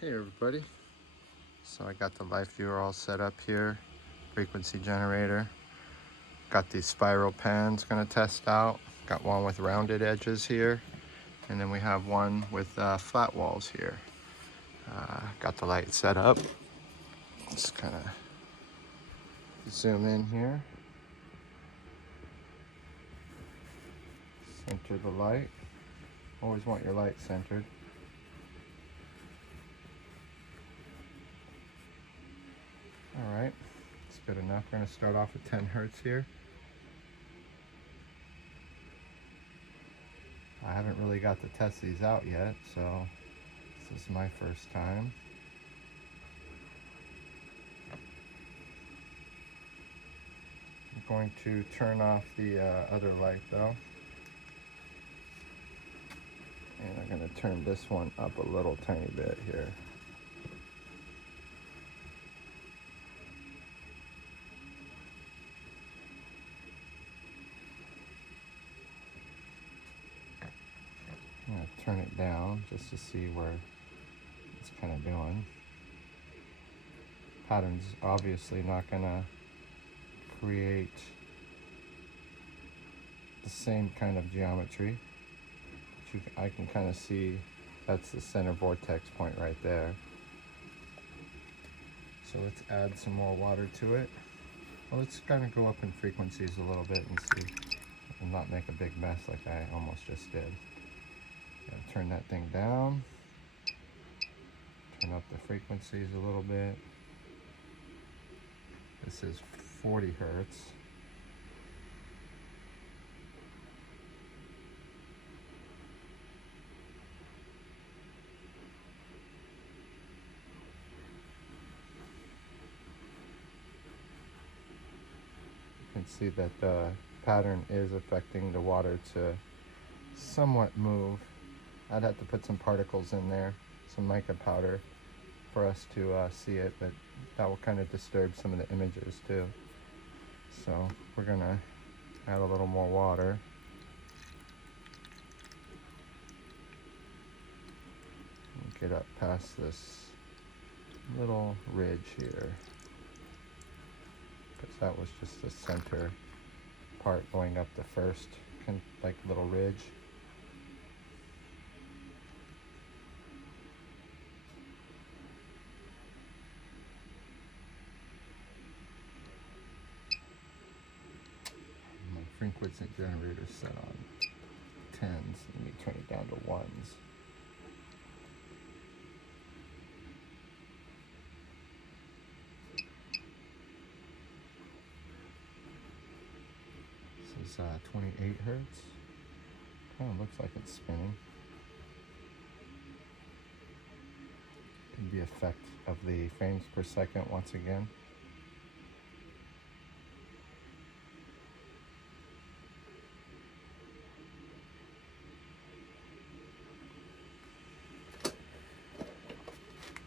Hey everybody, so I got the L.I.F.E viewer all set up here, frequency generator. Got these spiral pans gonna test out. Got one with rounded edges here, and then we have one with flat walls here. Got the light set up. Let's kind of zoom in here. Center the light. Always want your light centered. All right, it's good enough. We're gonna start off at 10 hertz here. I haven't really got to test these out yet, so this is my first time. I'm going to turn off the other light though. And I'm going to turn this one up a little tiny bit here. I'm going to turn it down just to see where it's kind of doing. Pattern's obviously not going to create the same kind of geometry. But I can kind of see that's the center vortex point right there. So let's add some more water to it. Well, let's kind of go up in frequencies a little bit and see, and not make a big mess like I almost just did. Turn that thing down. Turn up the frequencies a little bit. This is 40 hertz. You can see that the pattern is affecting the water to somewhat move. I'd have to put some particles in there, some mica powder, for us to see it, but that will kind of disturb some of the images too. So we're gonna add a little more water. And get up past this little ridge here, because that was just the center part going up the first, like little ridge. My frequency generator set on 10s. Let me turn it down to 1s. This is 28 hertz. Kind of looks like it's spinning. The effect of the frames per second once again.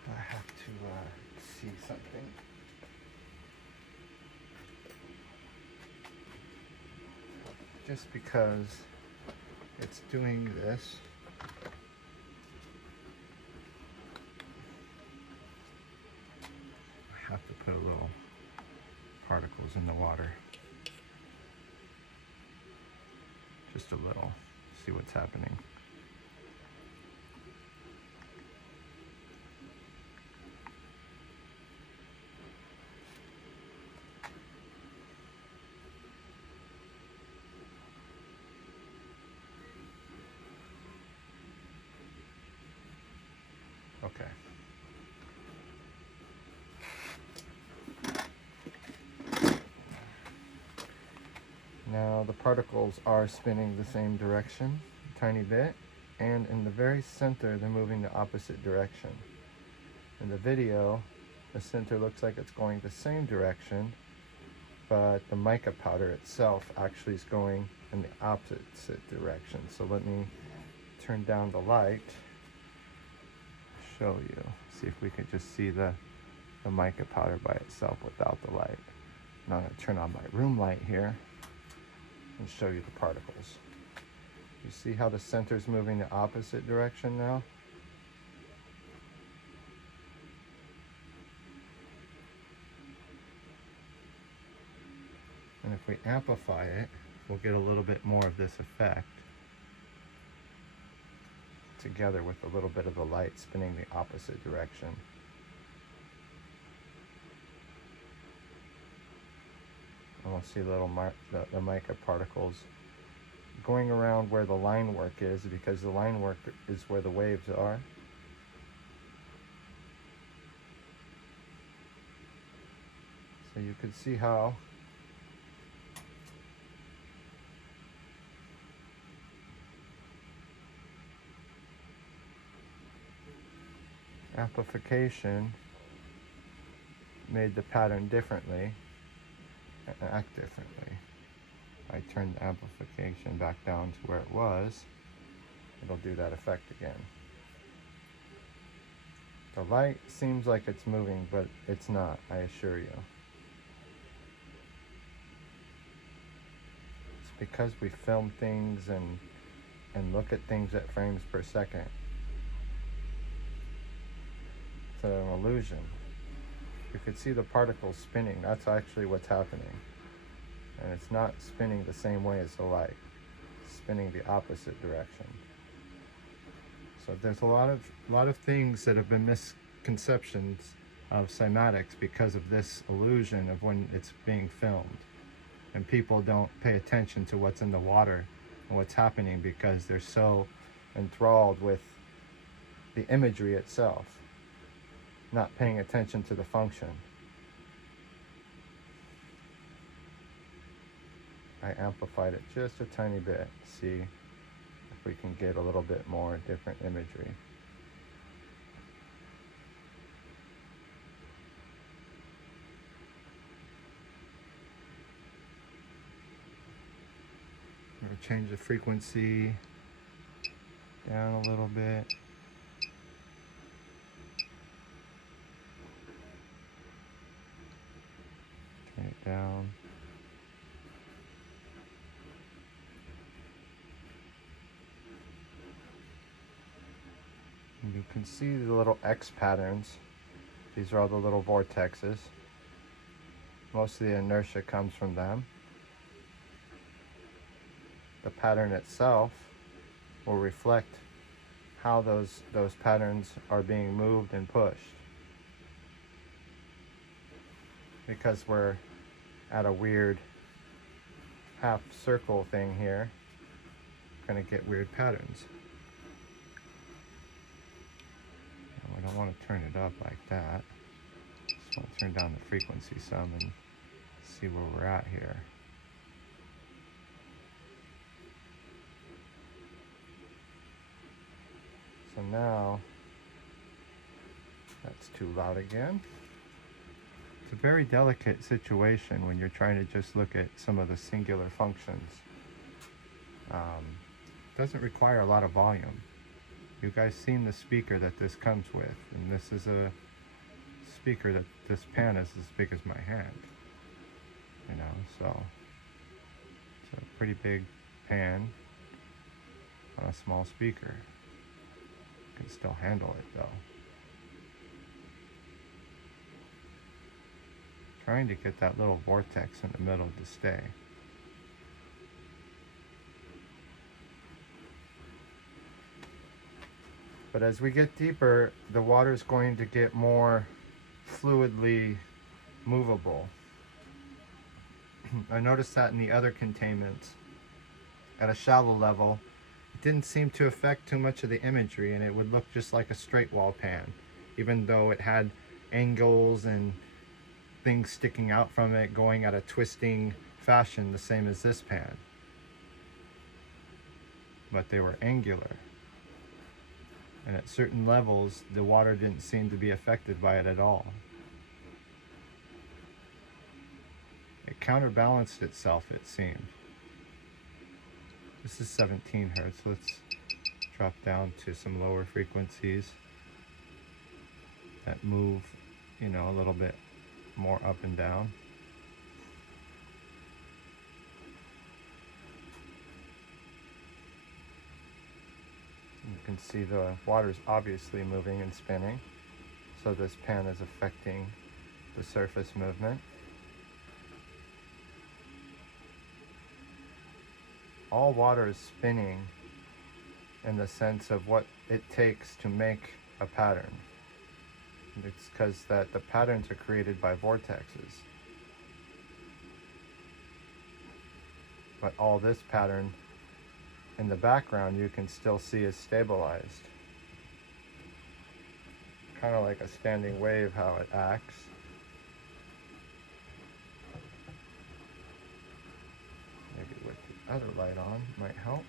I have to see something. Just because it's doing this, I have to put a little particles in the water. Just a little. See what's happening. Okay. Now the particles are spinning the same direction, a tiny bit, and in the very center they're moving the opposite direction. In the video, the center looks like it's going the same direction, but the mica powder itself actually is going in the opposite direction. So let me turn down the light, show you, see if we could just see the mica powder by itself without the light. Now I'm going to turn on my room light here and show you the particles. You see how the center is moving the opposite direction now? And if we amplify it, we'll get a little bit more of this effect, together with a little bit of the light spinning the opposite direction. And we'll see little the mica particles going around where the line work is, because the line work is where the waves are. So you could see how amplification made the pattern differently and act differently. If I turn the amplification back down to where it was, it'll do that effect again. The light seems like it's moving, but it's not, I assure you. It's because we film things and look at things at frames per second. It's an illusion. You could see the particles spinning. That's actually what's happening. And it's not spinning the same way as the light. It's spinning the opposite direction. So there's a lot of things that have been misconceptions of cymatics because of this illusion of when it's being filmed. And people don't pay attention to what's in the water and what's happening because they're so enthralled with the imagery itself, not paying attention to the function. I amplified it just a tiny bit. See if we can get a little bit more different imagery. I'm going to change the frequency down a little bit. Turn it down. And you can see the little X patterns. These are all the little vortexes. Most of the inertia comes from them. The pattern itself will reflect how those patterns are being moved and pushed. Because we're at a weird half circle thing here, we're going to get weird patterns. I don't want to turn it up like that. Just want to turn down the frequency some and see where we're at here. So now, that's too loud again. It's a very delicate situation when you're trying to just look at some of the singular functions. It doesn't require a lot of volume. You guys seen the speaker that this comes with, and this is a speaker that this pan is as big as my hand. You know, so it's a pretty big pan on a small speaker. Can still handle it though. Trying to get that little vortex in the middle to stay. But as we get deeper, the water is going to get more fluidly movable. I noticed that in the other containments at a shallow level, it didn't seem to affect too much of the imagery, and it would look just like a straight wall pan, even though it had angles and things sticking out from it going at a twisting fashion the same as this pan. But they were angular. And at certain levels, the water didn't seem to be affected by it at all. It counterbalanced itself, it seemed. This is 17 hertz. Let's drop down to some lower frequencies that move, you know, a little bit more up and down. You can see the water's obviously moving and spinning, so this pan is affecting the surface movement. all water is spinning in the sense of what it takes to make a pattern. It's because that the patterns are created by vortexes. But all this pattern in the background you can still see is stabilized. Kind of like a standing wave, how it acts. Maybe with the other light on might help.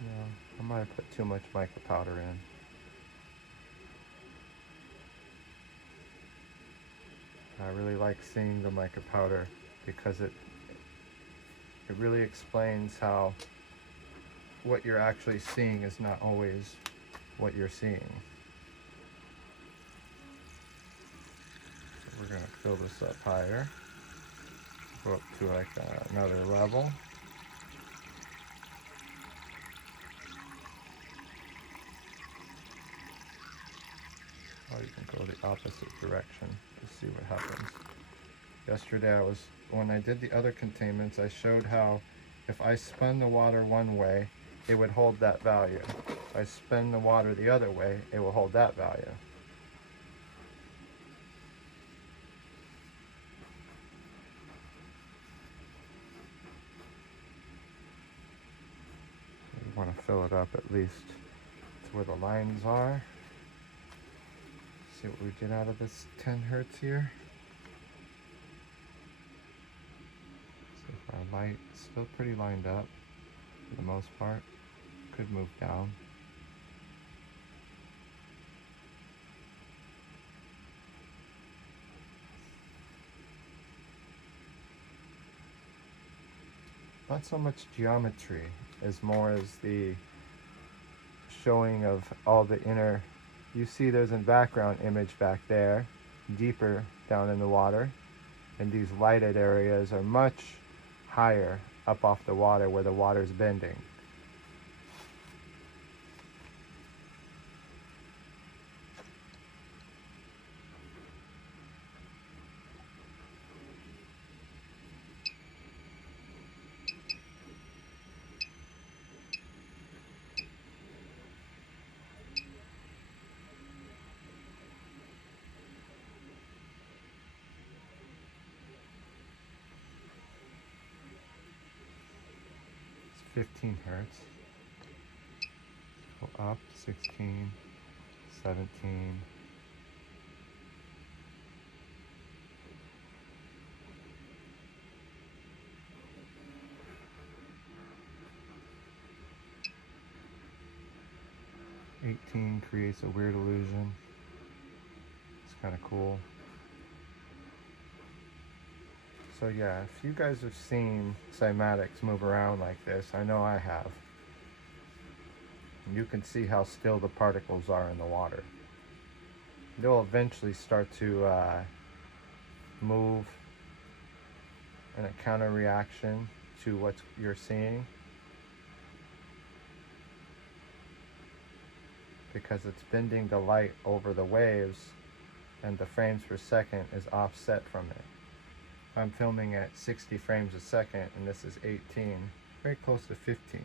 No, I might have put too much mica powder in. I really like seeing the mica powder because it really explains how what you're actually seeing is not always what you're seeing. So we're going to fill this up higher, go up to like another level. Or you can go the opposite direction to see what happens. Yesterday when I did the other containments, I showed how if I spun the water one way, it would hold that value. If I spin the water the other way, it will hold that value. You want to fill it up at least to where the lines are. See what we get out of this 10 hertz here. So if our light is still pretty lined up for the most part, could move down. Not so much geometry as more as the showing of all the inner. You see there's a background image back there, deeper down in the water, and these lighted areas are much higher up off the water where the water's bending. It's 15 hertz. Go up 16, 17. Creates a weird illusion. It's kind of cool. So yeah, if you guys have seen cymatics move around like this, I know I have. And you can see how still the particles are in the water. They'll eventually start to move in a counter reaction to what you're seeing, because it's bending the light over the waves and the frames per second is offset from it. I'm filming at 60 frames a second and this is 18, very close to 15.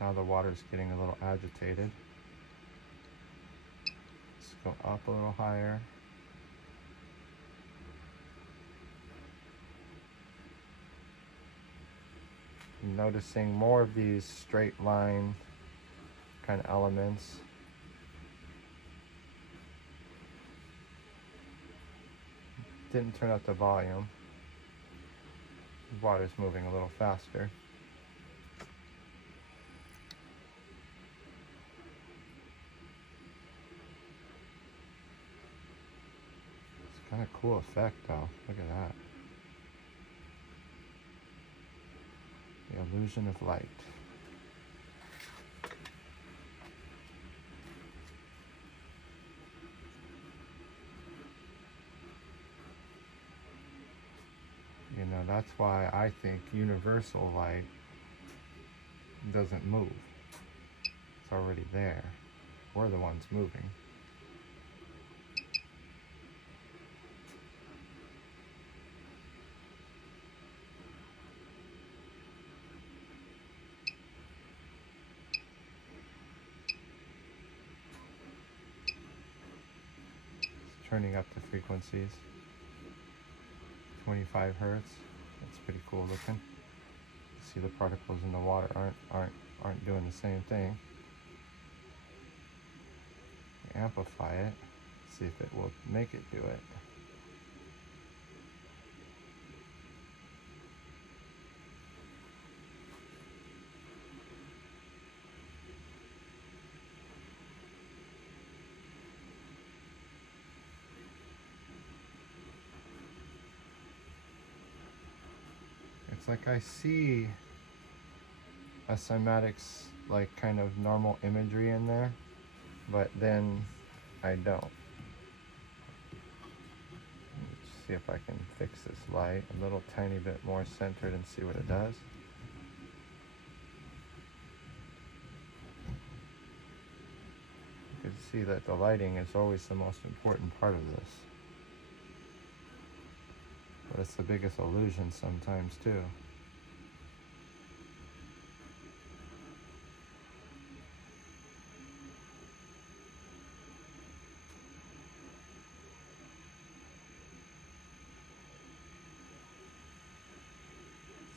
Now the water's getting a little agitated. Let's go up a little higher. I'm noticing more of these straight line kind of elements. Didn't turn up the volume. The water's moving a little faster. It's kind of cool effect though. Look at that. The illusion of light. You know, that's why I think universal light doesn't move. It's already there. We're the ones moving. turning up the frequencies. 25 hertz. That's pretty cool looking. See, the particles in the water aren't doing the same thing. Amplify it. See if it will make it do it. It's like I see a cymatics, like kind of normal imagery in there, but then I don't. Let's see if I can fix this light a little tiny bit more centered and see what it does. You can see that the lighting is always the most important part of this. But it's the biggest illusion sometimes too.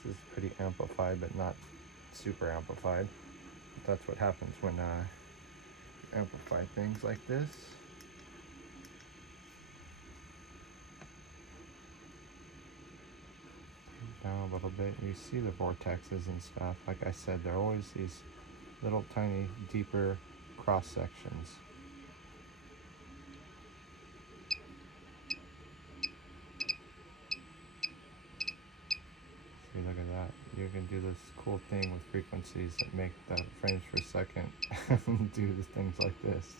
This is pretty amplified, but not super amplified. That's what happens when you amplify things like this. Down a little bit, you see the vortexes and stuff. Like I said, there are always these little tiny deeper cross sections. See, look at that. You can do this cool thing with frequencies that make the frames per second do the things like this.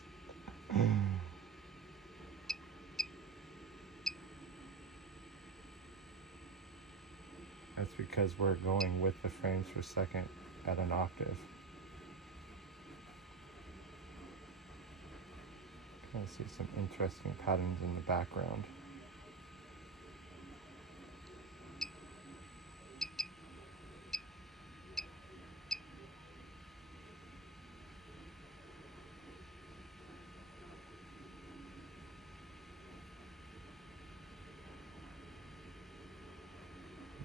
That's because we're going with the frames per second at an octave. Kind of see some interesting patterns in the background.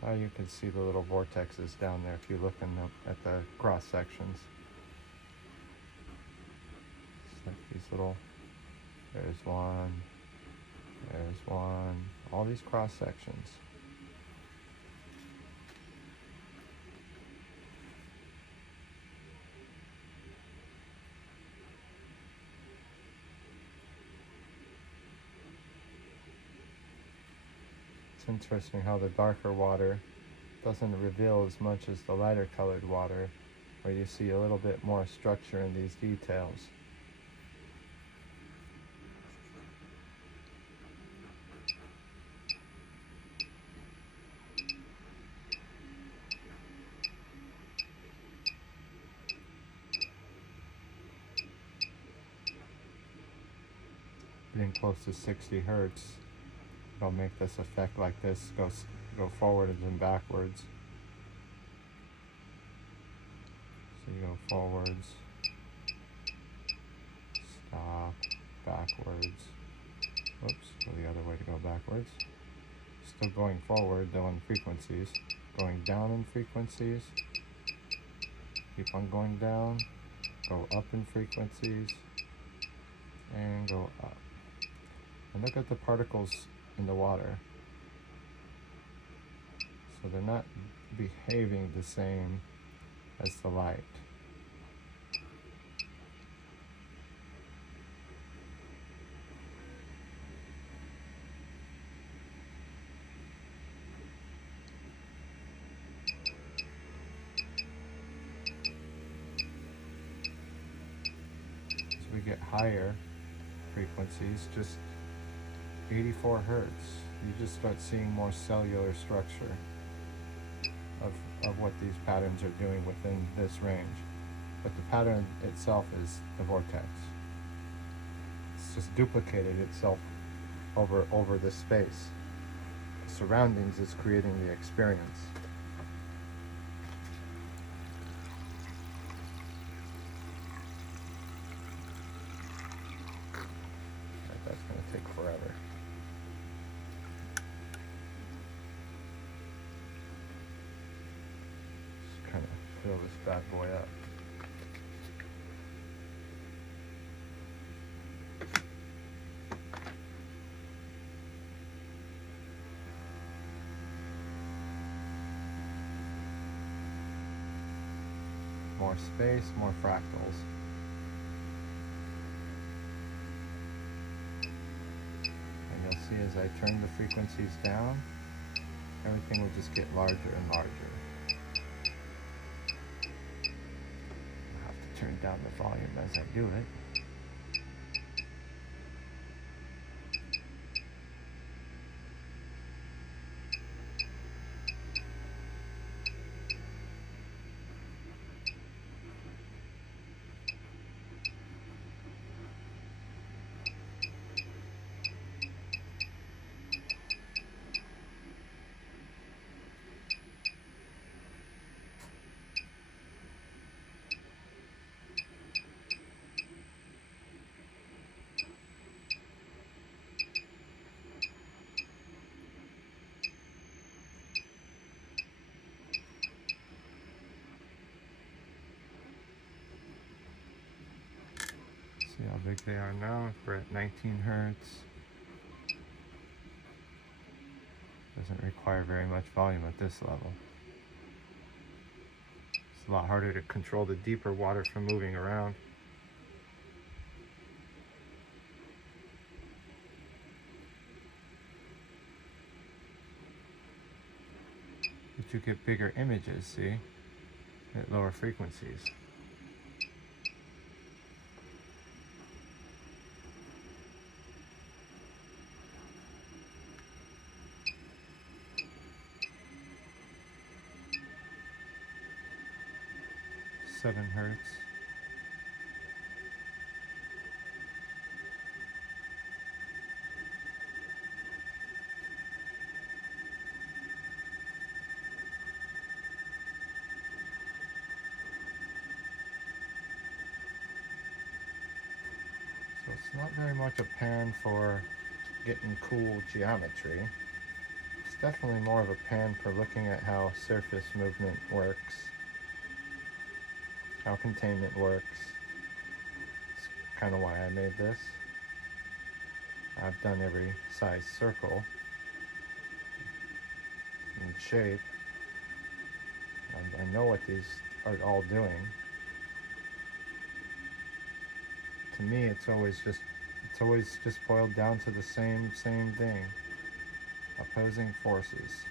Now you can see the little vortexes down there if you look at the cross sections. It's like these little, there's one, all these cross sections. It's interesting how the darker water doesn't reveal as much as the lighter colored water, where you see a little bit more structure in these details. Getting close to 60 hertz, it'll make this effect like this go forwards and backwards. So you go forwards, stop, backwards. Whoops, go the other way to go backwards. Still going forward though in frequencies, going down in frequencies. Keep on going down, go up in frequencies, and go up. And look at the particles in the water. So they're not behaving the same as the light. So we get higher frequencies, just 84 hertz. You just start seeing more cellular structure of what these patterns are doing within this range. But the pattern itself is the vortex. It's just duplicated itself over the space. The surroundings is creating the experience. That's going to take forever. this bad boy up. More space, more fractals. And you'll see as I turn the frequencies down, everything will just get larger and larger. I'll have to turn down the volume as I do it. See how big they are now? We're at 19 hertz. Doesn't require very much volume at this level. It's a lot harder to control the deeper water from moving around. But you get bigger images, see, at lower frequencies. Seven hertz. So it's not very much a pan for getting cool geometry. It's definitely more of a pan for looking at how surface movement works, how containment works. It's kind of why I made this. I've done every size circle and shape, and I know what these are all doing. To me, it's always just boiled down to the same thing. Opposing forces.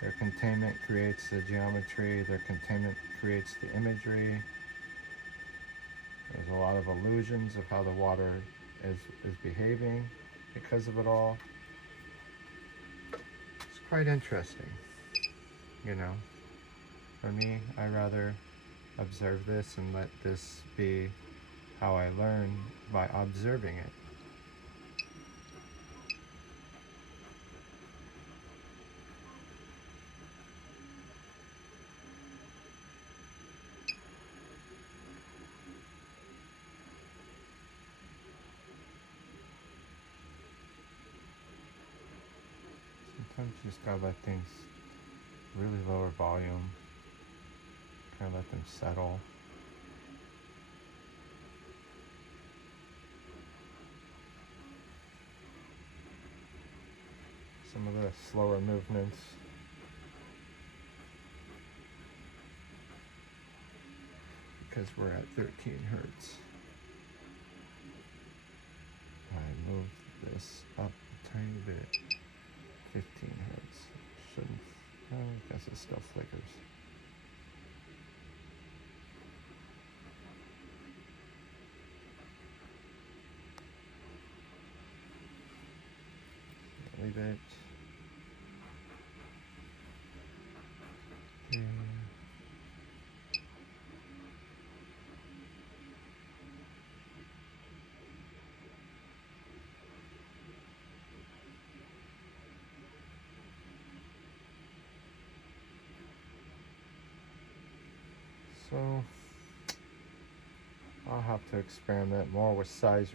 Their containment creates the geometry, their containment creates the imagery. There's a lot of illusions of how the water is behaving because of it all. It's quite interesting, you know. For me, I rather observe this and let this be how I learn, by observing it. Sometimes you just gotta let things really lower volume, kind of let them settle. Some of the slower movements. Because we're at 13 hertz. I moved this up a tiny bit. 15 hertz. Shouldn't, I guess it still flickers. Leave it. Yeah. So I'll have to experiment more with size